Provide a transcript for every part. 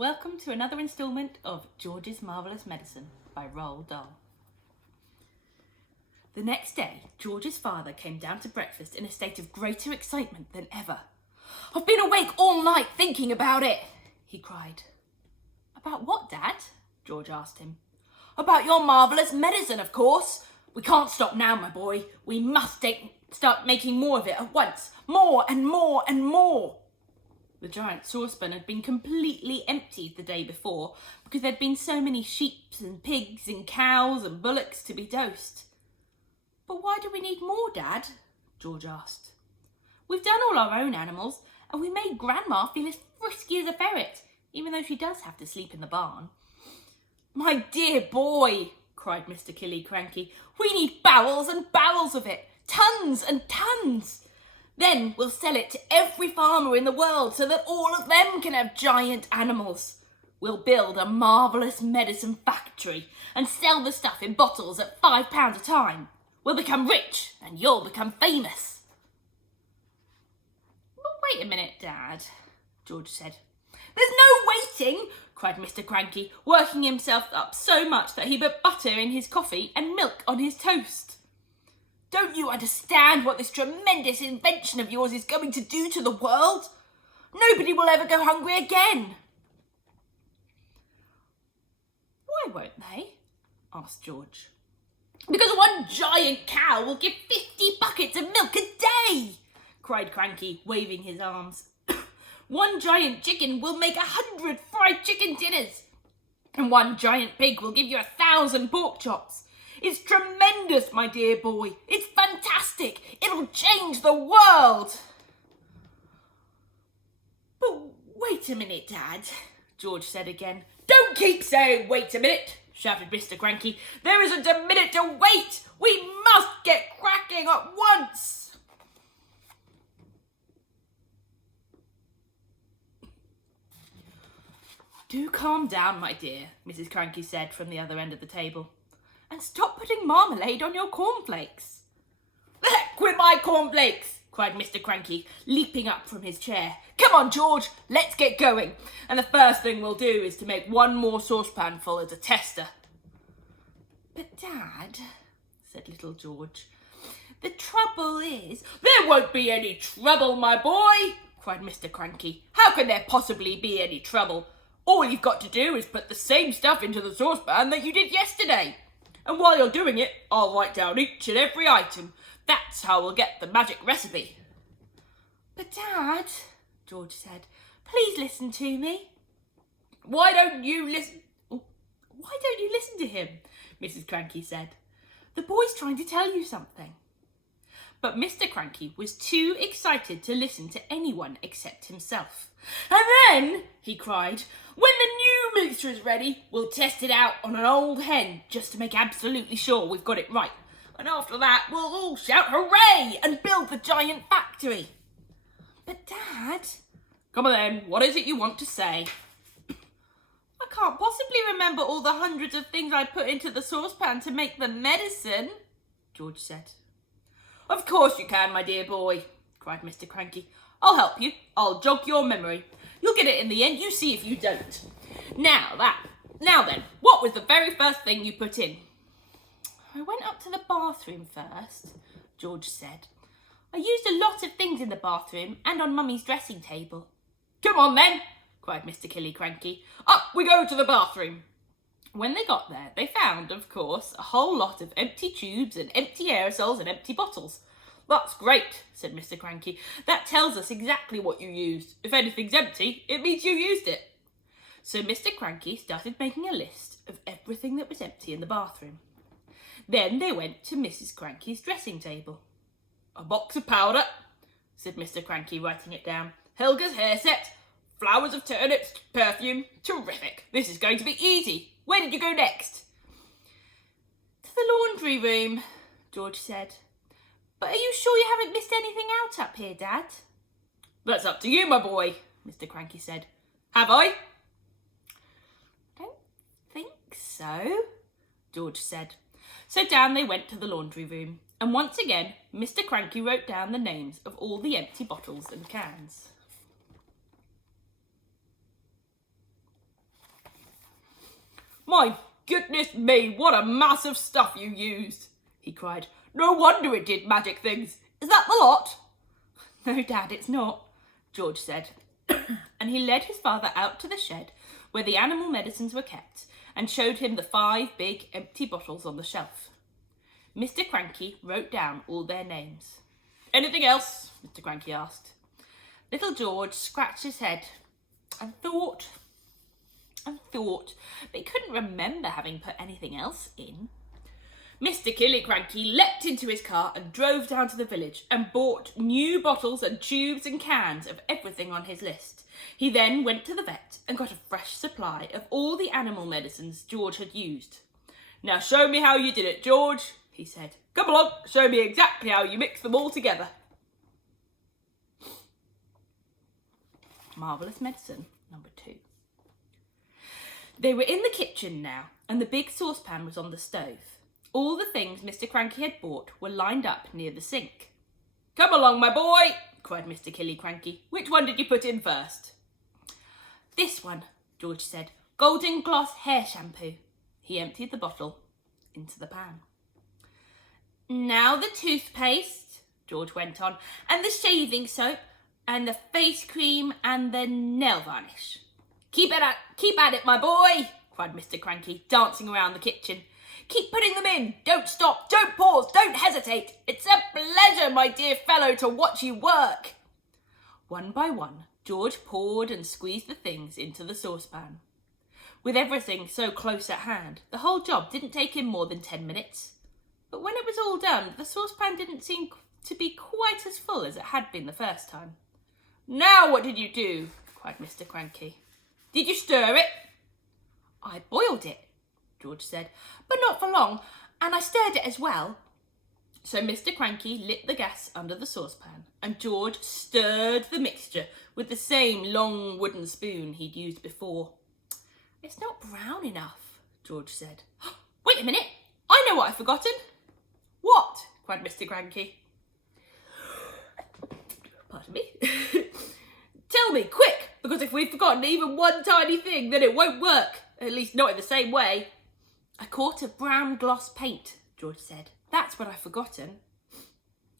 Welcome to another instalment of George's Marvellous Medicine by Roald Dahl. The next day, George's father came down to breakfast in a state of greater excitement than ever. "I've been awake all night thinking about it," he cried. "About what, Dad?" George asked him. "About your marvellous medicine, of course. We can't stop now, my boy. We must start making more of it at once. More and more and more." The giant saucepan had been completely emptied the day before because there'd been so many sheep and pigs and cows and bullocks to be dosed. "But why do we need more, Dad?" George asked. "We've done all our own animals, and we made Grandma feel as frisky as a ferret, even though she does have to sleep in the barn." "My dear boy," cried Mr. Killy-Cranky, "we need barrels and barrels of it, tons and tons. Then we'll sell it to every farmer in the world so that all of them can have giant animals. We'll build a marvellous medicine factory and sell the stuff in bottles at £5 a time. We'll become rich and you'll become famous." "But wait a minute, Dad," George said. "There's no waiting," cried Mr. Cranky, working himself up so much that he put butter in his coffee and milk on his toast. "Don't you understand what this tremendous invention of yours is going to do to the world? Nobody will ever go hungry again." "Why won't they?" asked George. "Because one giant cow will give 50 buckets of milk a day," cried Cranky, waving his arms. "One giant chicken will make 100 fried chicken dinners, and one giant pig will give you 1,000 pork chops. It's tremendous, my dear boy. It's fantastic. It'll change the world." "But wait a minute, Dad," George said again. "Don't keep saying wait a minute," shouted Mr. Cranky. "There isn't a minute to wait. We must get cracking at once." "Do calm down, my dear," Mrs. Cranky said from the other end of the table. "And stop putting marmalade on your cornflakes." "The heck with my cornflakes!" cried Mr. Cranky, leaping up from his chair. "Come on, George, let's get going. And the first thing we'll do is to make one more saucepan full as a tester." "But, Dad," said little George, "the trouble is—" "There won't be any trouble, my boy," cried Mr. Cranky. "How can there possibly be any trouble? All you've got to do is put the same stuff into the saucepan that you did yesterday. And while you're doing it, I'll write down each and every item. That's how we'll get the magic recipe." "But, Dad," George said, "please listen to me." Why don't you listen to him?" Mrs. Cranky said. "The boy's trying to tell you something." But Mr. Cranky was too excited to listen to anyone except himself. "And then," he cried, "when the new mixture is ready, we'll test it out on an old hen just to make absolutely sure we've got it right. And after that, we'll all shout hooray and build the giant factory." "But, Dad—" "Come on then, what is it you want to say?" "I can't possibly remember all the hundreds of things I put into the saucepan to make the medicine," George said. "Of course you can, my dear boy," cried Mr. Cranky. "I'll help you. I'll jog your memory. You'll get it in the end, you see if you don't. Now then, what was the very first thing you put in?" "I went up to the bathroom first," George said. "I used a lot of things in the bathroom and on Mummy's dressing table." "Come on then," cried Mr. Killy-Cranky. "Up we go to the bathroom." When they got there, they found, of course, a whole lot of empty tubes and empty aerosols and empty bottles. "That's great," said Mr. Cranky. "That tells us exactly what you used. If anything's empty, it means you used it." So Mr. Cranky started making a list of everything that was empty in the bathroom. Then they went to Mrs. Cranky's dressing table. "A box of powder," said Mr. Cranky, writing it down. "Helga's hair set, flowers of turnips, perfume. Terrific. This is going to be easy. Where did you go next?" "To the laundry room," George said. "But are you sure you haven't missed anything out up here, Dad?" "That's up to you, my boy," Mr. Cranky said. "Have I?" "I don't think so," George said. So down they went to the laundry room, and once again Mr. Cranky wrote down the names of all the empty bottles and cans. My goodness me, what a mass of stuff you used, he cried. No wonder it did magic things. Is that the lot? No, Dad, it's not, George said, and he led his father out to the shed where the animal medicines were kept and showed him the 5 big empty bottles on the shelf. Mr. Cranky wrote down all their names. Anything else? Mr. Cranky asked. Little George scratched his head and thought, but he couldn't remember having put anything else in. Mr. Killicranky leapt into his car and drove down to the village and bought new bottles and tubes and cans of everything on his list. He then went to the vet and got a fresh supply of all the animal medicines George had used. Now show me how you did it, George, he said. Come along, show me exactly how you mixed them all together. Marvellous medicine number 2. They were in the kitchen now, and the big saucepan was on the stove. All the things Mr. Cranky had bought were lined up near the sink. Come along, my boy, cried Mr. Killicranky. Which one did you put in first? This one, George said. Golden Gloss hair shampoo. He emptied the bottle into the pan. Now the toothpaste, George went on, and the shaving soap, and the face cream, and the nail varnish. Keep at it, my boy, cried Mr. Cranky, dancing around the kitchen. Keep putting them in. Don't stop. Don't pause. Don't hesitate. It's a pleasure, my dear fellow, to watch you work. One by one, George poured and squeezed the things into the saucepan. With everything so close at hand, the whole job didn't take him more than 10 minutes. But when it was all done, the saucepan didn't seem to be quite as full as it had been the first time. Now what did you do? Cried Mr. Cranky. Did you stir it? I boiled it, George said, but not for long, and I stirred it as well. So Mr. Cranky lit the gas under the saucepan, and George stirred the mixture with the same long wooden spoon he'd used before. It's not brown enough, George said. Wait a minute, I know what I've forgotten. What? Cried Mr. Cranky. Pardon me. Tell me, quick, because if we've forgotten even one tiny thing, then it won't work, at least not in the same way. A quart of brown gloss paint, George said. That's what I've forgotten.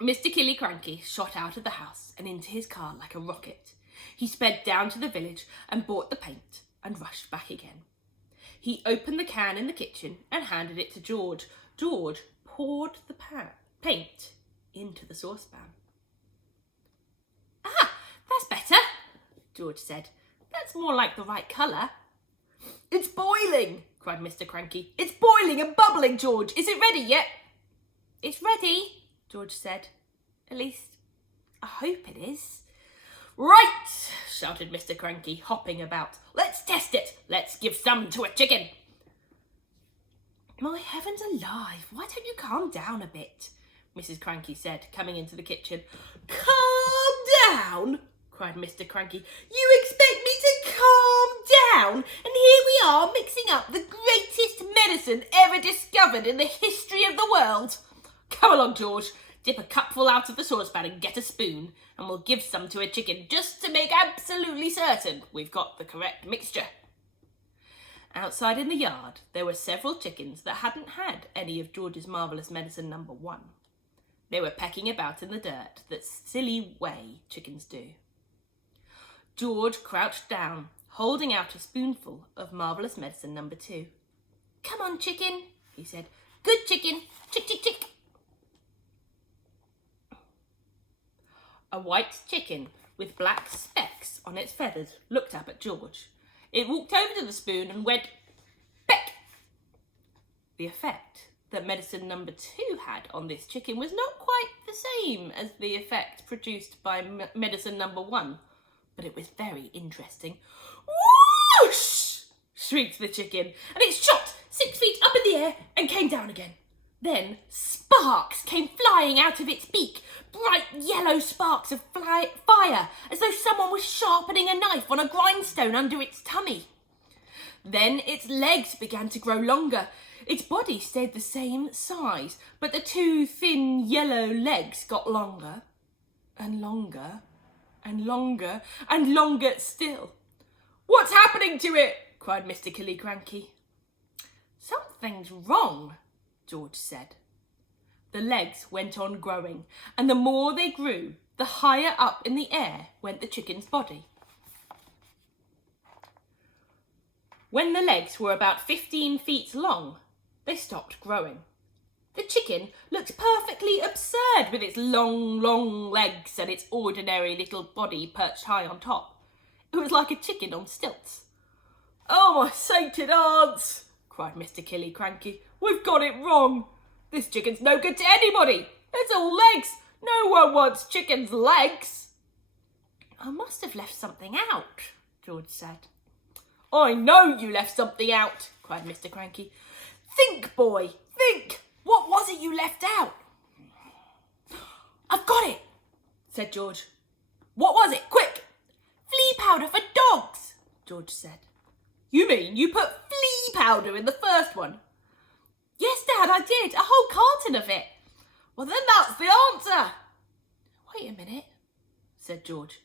Mr. Killicranky shot out of the house and into his car like a rocket. He sped down to the village and bought the paint and rushed back again. He opened the can in the kitchen and handed it to George. George poured the paint into the saucepan. Ah, that's better, George said. That's more like the right colour. It's boiling, cried Mr. Cranky. It's boiling and bubbling, George. Is it ready yet? It's ready, George said. At least, I hope it is. Right, shouted Mr. Cranky, hopping about. Let's test it. Let's give some to a chicken. My heavens alive, why don't you calm down a bit? Mrs. Cranky said, coming into the kitchen. Calm down, cried Mr. Cranky. You expect me to calm down? And here we are mixing up the greatest medicine ever discovered in the history of the world. Come along, George. Dip a cupful out of the saucepan and get a spoon, and we'll give some to a chicken just to make absolutely certain we've got the correct mixture. Outside in the yard, there were several chickens that hadn't had any of George's marvellous medicine number 1. They were pecking about in the dirt, that silly way chickens do. George crouched down, holding out a spoonful of marvellous medicine number 2. Come on, chicken, he said. Good chicken, chick, chick, chick. A white chicken with black specks on its feathers looked up at George. It walked over to the spoon and went, peck. The effect that medicine number 2 had on this chicken was not quite the same as the effect produced by medicine number 1, but it was very interesting. Whoosh! Shrieked the chicken, and it shot 6 feet up in the air and came down again. Then sparks came flying out of its beak, bright yellow sparks of fire, as though someone was sharpening a knife on a grindstone under its tummy. Then its legs began to grow longer. Its body stayed the same size, but the 2 thin yellow legs got longer and longer and longer and longer still. What's happening to it? Cried Mr. Killicranky. Something's wrong, George said. The legs went on growing, and the more they grew, the higher up in the air went the chicken's body. When the legs were about 15 feet long, they stopped growing. The chicken looked perfectly absurd with its long legs and its ordinary little body perched high on top. It was like a chicken on stilts. "Oh, my sainted aunts!" cried Mr. Killy-Cranky. "We've got it wrong. This chicken's no good to anybody. It's all legs. No one wants chicken's legs." "I must have left something out," George said. "I know you left something out," cried Mr. Cranky. "Think, boy, think. What was it you left out?" "I've got it," said George. "What was it? Quick!" "Flea powder for dogs," George said. "You mean you put flea powder in the first one?" "Yes, Dad, I did. A whole carton of it." "Well, then that's the answer." "Wait a minute," said George.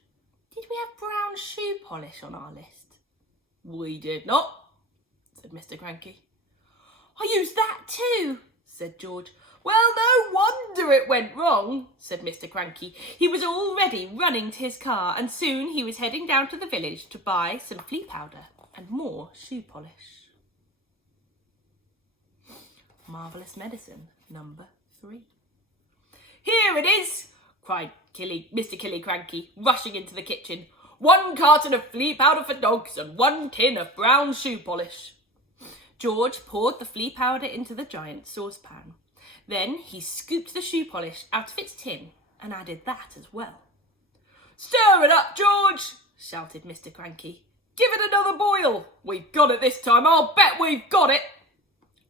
"Did we have brown shoe polish on our list?" "We did not," said Mr. Cranky. "I used that too," said George. "Well, no wonder it went wrong," said Mr. Cranky. He was already running to his car, and soon he was heading down to the village to buy some flea powder and more shoe polish. Marvellous medicine number 3. "Here it is," cried Mr. Killy-Cranky, rushing into the kitchen. "1 carton of flea powder for dogs and 1 tin of brown shoe polish." George poured the flea powder into the giant saucepan. Then he scooped the shoe polish out of its tin and added that as well. "Stir it up, George," shouted Mr. Cranky. "Give it another boil. We've got it this time. I'll bet we've got it."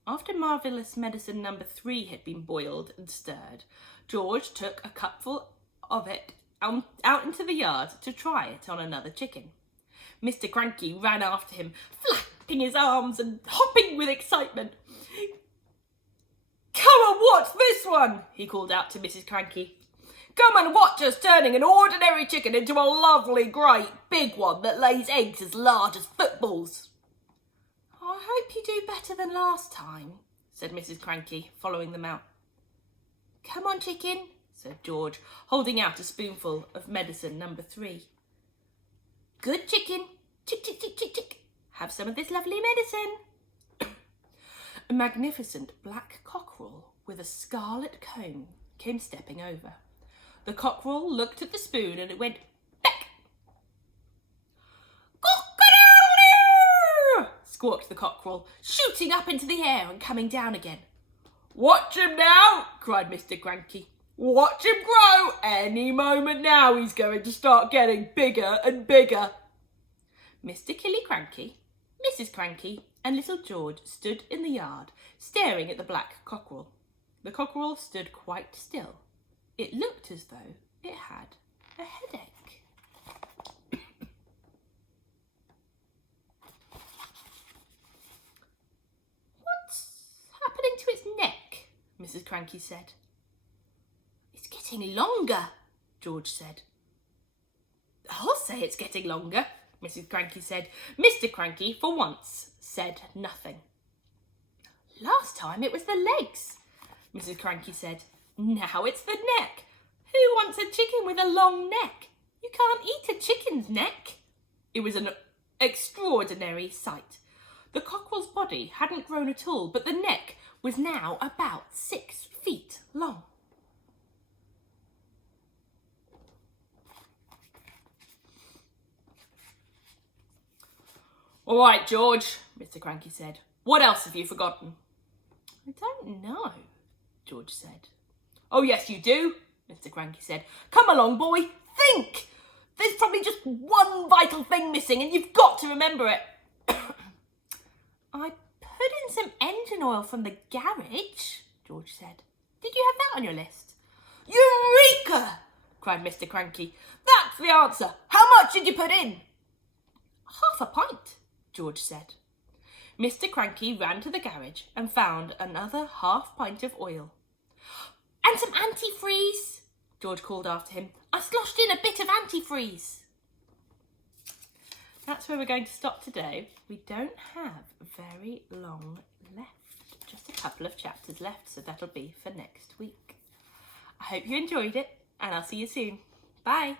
After Marvellous medicine number 3 had been boiled and stirred, George took a cupful of it out into the yard to try it on another chicken. Mr. Cranky ran after him, flapping his arms and hopping with excitement. "Come and watch this one," he called out to Mrs. Cranky. "Come and watch us turning an ordinary chicken into a lovely great big one that lays eggs as large as footballs." "I hope you do better than last time," said Mrs. Cranky, following them out. "Come on, chicken," said George, holding out a spoonful of medicine number 3. "Good chicken. Chick, chick, chick, chick, chick. Have some of this lovely medicine." A magnificent black cockerel with a scarlet comb came stepping over. The cockerel looked at the spoon and it went peck. "Cock-a-doodle-doo!" squawked the cockerel, shooting up into the air and coming down again. "Watch him now," cried Mr. Cranky. "Watch him grow. Any moment now he's going to start getting bigger and bigger." Mr. Killy-Cranky, Mrs. Cranky and little George stood in the yard, staring at the black cockerel. The cockerel stood quite still. It looked as though it had a headache. "What's happening to its neck?" Mrs. Cranky said. "It's getting longer," George said. "I'll say it's getting longer," Mrs. Cranky said. Mr. Cranky, for once, said nothing. "Last time it was the legs," Mrs. Cranky said. "Now it's the neck. Who wants a chicken with a long neck? You can't eat a chicken's neck." It was an extraordinary sight. The cockerel's body hadn't grown at all, but the neck was now about 6 feet long. "All right, George," Mr. Cranky said. "What else have you forgotten?" "I don't know," George said. "Oh, yes, you do," Mr. Cranky said. "Come along, boy. Think! There's probably just one vital thing missing and you've got to remember it." "I put in some engine oil from the garage," George said. "Did you have that on your list?" "Eureka!" cried Mr. Cranky. "That's the answer. How much did you put in?" "Half a pint," George said. Mr. Cranky ran to the garage and found another half pint of oil. "And some antifreeze," George called after him. "I sloshed in a bit of antifreeze." That's where we're going to stop today. We don't have very long left. Just a couple of chapters left, so that'll be for next week. I hope you enjoyed it, and I'll see you soon. Bye!